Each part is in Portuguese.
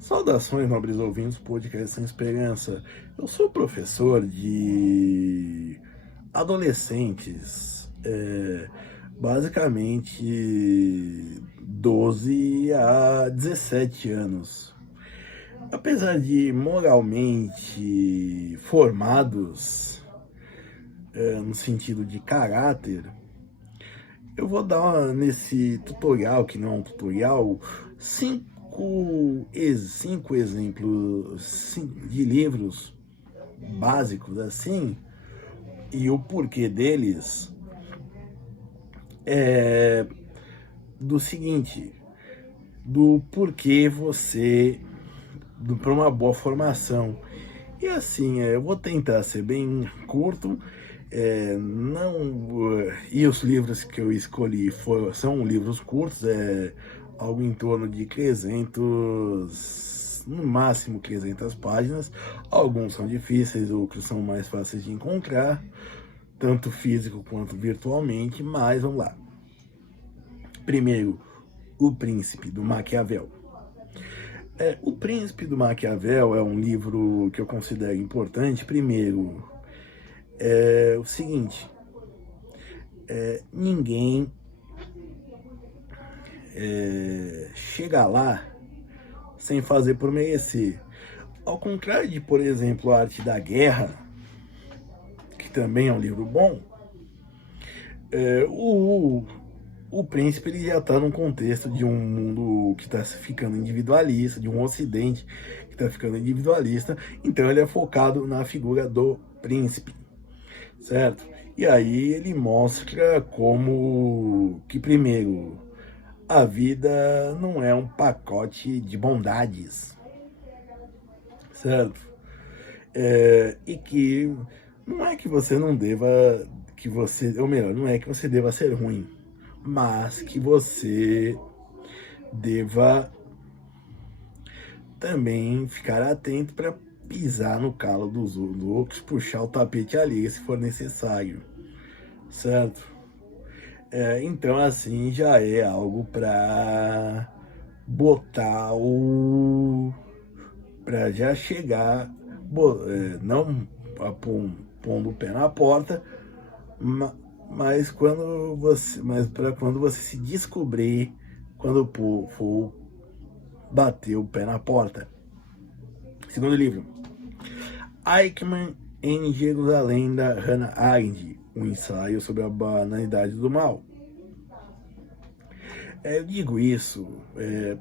Saudações, nobres ouvintes, podcast Sem Esperança. Eu sou professor de adolescentes, basicamente 12 a 17 anos. Apesar de moralmente formados, no sentido de caráter, eu vou dar nesse tutorial, que não é um tutorial, cinco exemplos de livros básicos assim, e o porquê deles é do seguinte, do porquê você, para uma boa formação. E assim, eu vou tentar ser bem curto, e os livros que eu escolhi são livros curtos, algo em torno de 300, no máximo 300 páginas. Alguns são difíceis, outros são mais fáceis de encontrar, tanto físico quanto virtualmente, mas vamos lá. Primeiro, O Príncipe, do Maquiavel. O Príncipe do Maquiavel é um livro que eu considero importante. Primeiro, o seguinte, ninguém chega lá sem fazer por merecer. Ao contrário de, por exemplo, A Arte da Guerra, que também é um livro bom, o Príncipe ele já está num contexto de um mundo que está ficando individualista, de um ocidente que está ficando individualista, então ele é focado na figura do príncipe, certo? E aí ele mostra como que, primeiro, a vida não é um pacote de bondades, certo? E que não é que você não deva, ou melhor, não é que você deva ser ruim, mas que você deva também ficar atento para pisar no calo dos outros, puxar o tapete ali se for necessário, certo? Então assim já é algo para botar para já chegar, não pondo o pé na porta, mas para quando você se descobrir, quando for bater o pé na porta. Segundo livro, Eichmann em Jerusalém, da Hannah Arendt, um ensaio sobre a banalidade do mal. Eu digo isso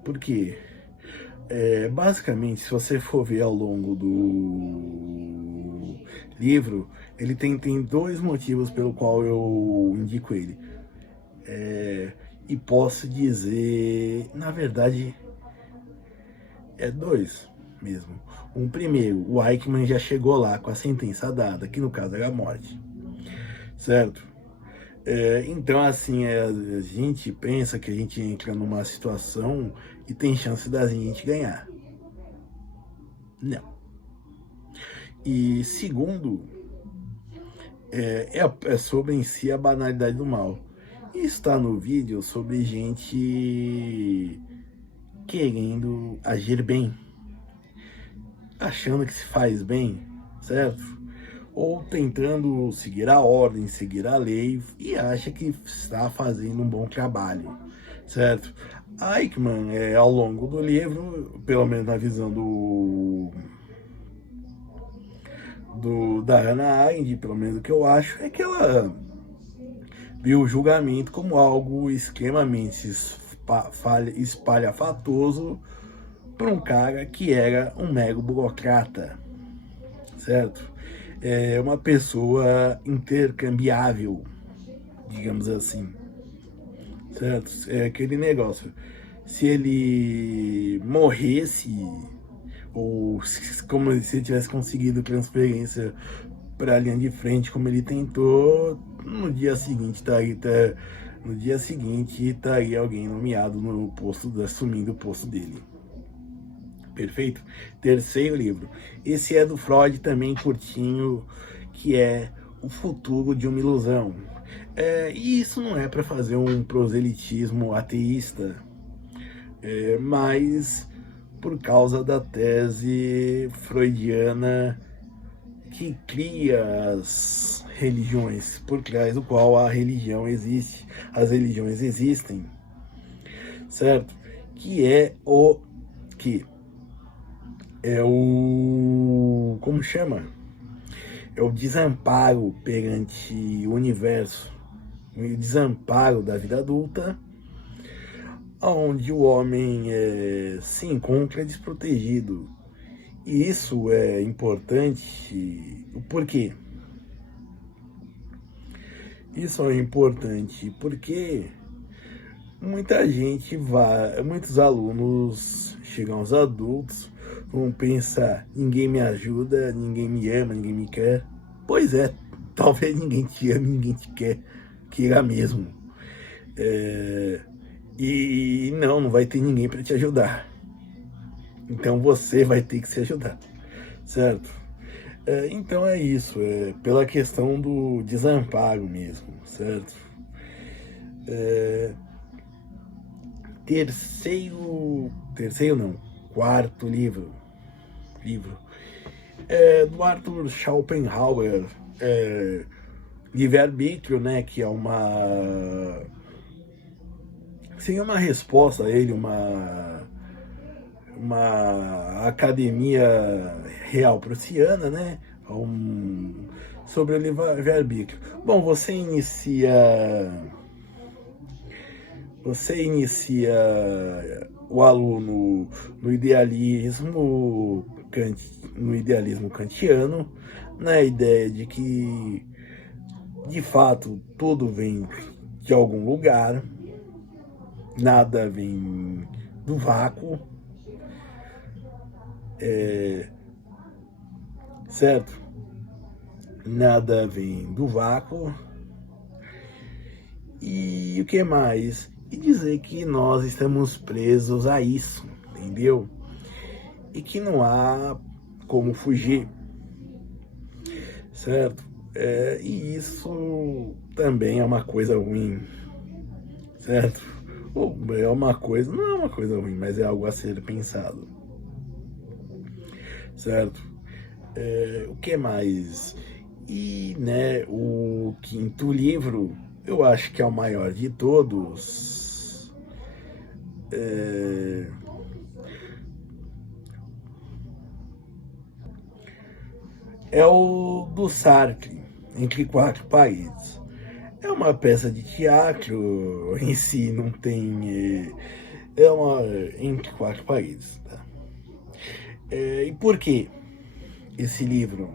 porque, basicamente, se você for ver ao longo do livro, ele tem dois motivos pelo qual eu indico ele. E posso dizer, na verdade, dois mesmo. Primeiro, o Eichmann já chegou lá com a sentença dada, que no caso era a morte, certo? Então, assim, a gente pensa que a gente entra numa situação e tem chance da gente ganhar. Não. E segundo, é sobre em si a banalidade do mal. E está no vídeo sobre gente querendo agir bem, achando que se faz bem, certo? Ou tentando seguir a ordem, seguir a lei, e acha que está fazendo um bom trabalho, certo? Eichmann, ao longo do livro, pelo menos na visão da Hannah Arendt, pelo menos o que eu acho, é que ela viu o julgamento como algo extremamente espalhafatoso para um cara que era um mero burocrata, certo? Uma pessoa intercambiável, digamos assim, certo? Aquele negócio, se ele morresse, ou como se ele tivesse conseguido transferência para a linha de frente, como ele tentou, no dia seguinte estaria alguém nomeado no posto, assumindo o posto dele. Perfeito? Terceiro livro. Esse é do Freud, também curtinho, que é O Futuro de uma Ilusão. E isso não é para fazer um proselitismo ateísta, mas por causa da tese freudiana que cria as religiões, por trás do qual a religião existe, as religiões existem, certo? Que é o que é o como chama? É o desamparo perante o universo, o desamparo da vida adulta, onde o homem se encontra desprotegido. E isso é importante. Por quê? Isso é importante porque muitos alunos chegam aos adultos, vão pensar, ninguém me ajuda, ninguém me ama, ninguém me quer. Pois é, talvez ninguém te ame, ninguém te queira mesmo. E não vai ter ninguém para te ajudar. Então você vai ter que se ajudar, certo? Então é isso, pela questão do desamparo mesmo, certo? Quarto livro do Arthur Schopenhauer, livre-arbítrio, né, que é seria uma resposta a ele, uma academia real prussiana, né, sobre o livre-arbítrio. Bom, você inicia o aluno no idealismo kantiano, na ideia de que, de fato, tudo vem de algum lugar, nada vem do vácuo, certo? Nada vem do vácuo. E o que mais? E dizer que nós estamos presos a isso, entendeu? E que não há como fugir, certo? E isso também é uma coisa ruim, certo? Ou é uma coisa, não é uma coisa ruim, mas é algo a ser pensado, certo? O que mais? E, né, o quinto livro, eu acho que é o maior de todos, é o do Sartre, Entre Quatro Paredes. É uma peça de teatro, em si não tem... É uma Entre Quatro Paredes, tá? E por que esse livro?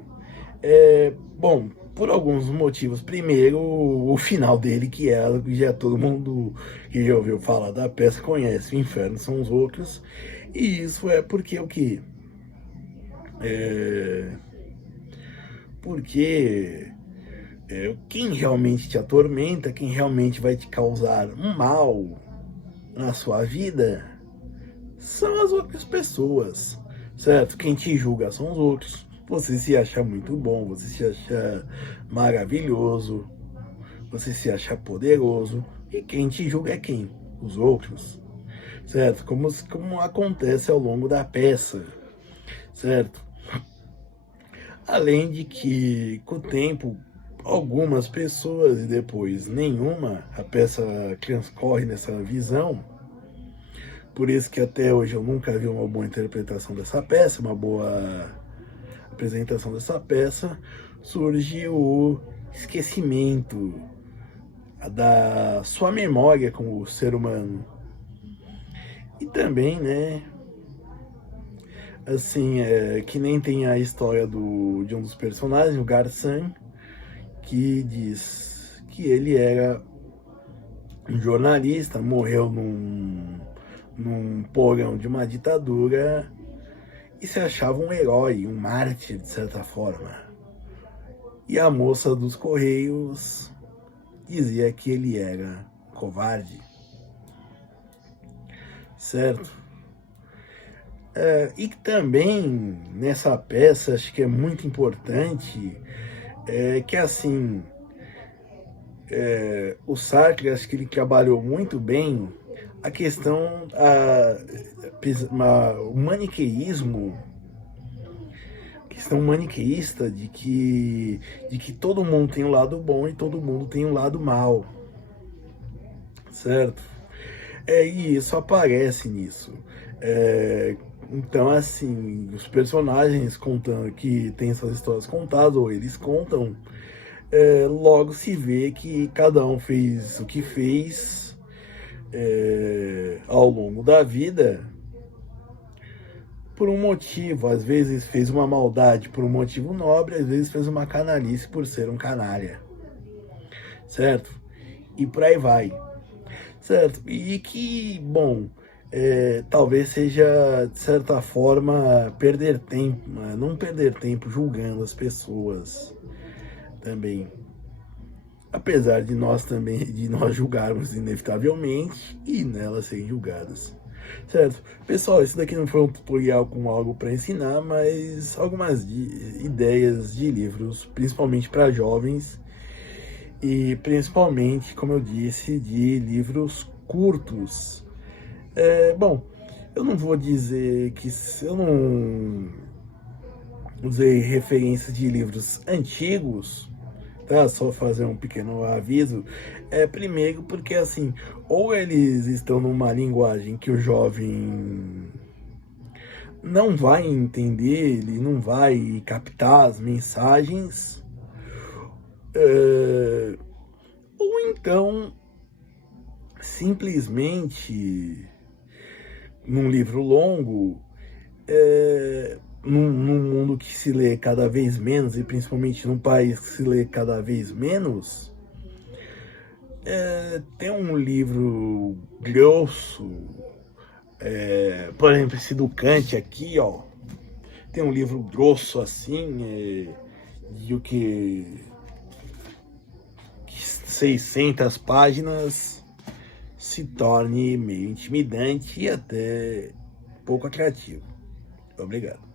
Bom, por alguns motivos. Primeiro, o final dele, que já todo mundo que já ouviu falar da peça conhece. O inferno são os outros. E isso é porque o quê? Porque quem realmente te atormenta, quem realmente vai te causar um mal na sua vida, são as outras pessoas, certo? Quem te julga são os outros. Você se acha muito bom, você se acha maravilhoso, você se acha poderoso, e quem te julga é quem? Os outros, certo? Como acontece ao longo da peça, certo? Além de que, com o tempo, algumas pessoas e depois nenhuma, a peça transcorre nessa visão. Por isso que até hoje eu nunca vi uma boa interpretação dessa peça, uma boa apresentação dessa peça. Surge o esquecimento da sua memória como ser humano. E também, né, assim, que nem tem a história de um dos personagens, o Garçom, que diz que ele era um jornalista, morreu num porão de uma ditadura e se achava um herói, um mártir de certa forma. E a moça dos Correios dizia que ele era covarde, certo? E também nessa peça, acho que é muito importante, que assim, o Sartre, acho que ele trabalhou muito bem a questão, o maniqueísmo, questão maniqueísta de que todo mundo tem um lado bom e todo mundo tem um lado mal, certo? E isso aparece nisso. Então, assim, os personagens contando que tem essas histórias contadas, ou eles contam, logo se vê que cada um fez o que fez ao longo da vida por um motivo. Às vezes fez uma maldade por um motivo nobre, às vezes fez uma canalice por ser um canalha, certo? E por aí vai, certo? E que, bom, talvez seja, de certa forma, perder tempo, não perder tempo julgando as pessoas também. Apesar de nós também, de nós julgarmos inevitavelmente e nelas serem julgadas. Certo? Pessoal, isso daqui não foi um tutorial com algo para ensinar, mas algumas ideias de livros, principalmente para jovens e principalmente, como eu disse, de livros curtos. Bom, eu não vou dizer que eu não usei referências de livros antigos, tá? Só fazer um pequeno aviso. Primeiro porque, assim, ou eles estão numa linguagem que o jovem não vai entender, ele não vai captar as mensagens, ou então, simplesmente, num livro longo, num mundo que se lê cada vez menos, e principalmente num país que se lê cada vez menos, tem um livro grosso, por exemplo, esse do Kant aqui, ó, tem um livro grosso assim, de o que 600 páginas, se torne meio intimidante e até pouco atrativo. Obrigado.